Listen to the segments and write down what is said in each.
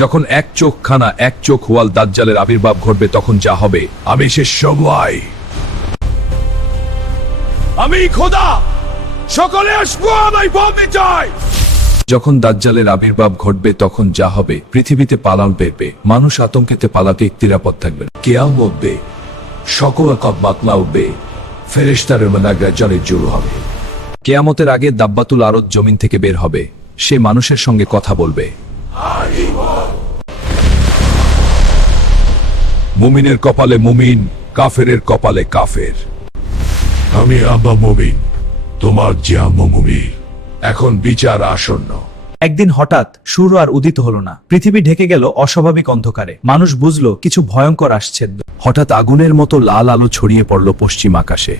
যখন এক চোখ ওয়াল দাজ্জালের আবির্ভাব ঘটবে তখন যা হবে, আমি সে সময়, আমি খোদা, সকলে আসবো, আমায় বলতে চাই। যখন দাজ্জালের আবির্ভাব ঘটবে তখন যা হবে, পৃথিবীতে পালান বেরবে, মানুষ আতঙ্কেতে পালাতে নিরাপদ থাকবে। কিয়ামত হবে, সকল কদমাতলা উঠবে, ফেরেশতাদের মানাগাজারে জড়ো হবে। কিয়ামতের আগে দাব্বাতুল আরদ জমিন থেকে বের হবে, সে মানুষের সঙ্গে কথা বলবে। মুমিনের কপালে মুমিন, কাফেরের কপালে কাফের। আমি আব্বা মুমিন, তোমার জাম্মু মুমিন, এখন বিচার আসন্ন। একদিন হঠাৎ সূর্য আর উদিত হলো না, পৃথিবী ঢেকে গেল অস্বাভাবিক অন্ধকারে। মানুষ বুঝলো কিছু ভয়ঙ্কর আসছে। হঠাৎ আগুনের মতো লাল আলো ছড়িয়ে পড়ল পশ্চিম আকাশে।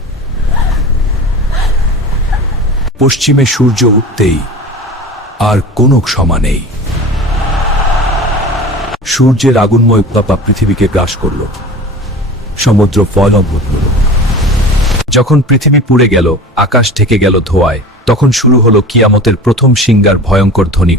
পশ্চিমে সূর্য উঠতেই আর কোনো ক্ষমা নেই। সূর্যের আগুনময় উত্তাপ পৃথিবীকে গ্রাস করল, সমুদ্র ফলভূত হল। যখন পৃথিবী পুড়ে গেল, আকাশ ঢেকে গেল ধোঁয়ায়, তখন শুরু হলো কিয়ামতের প্রথম সিঙ্গার ভয়ঙ্কর ধ্বনি।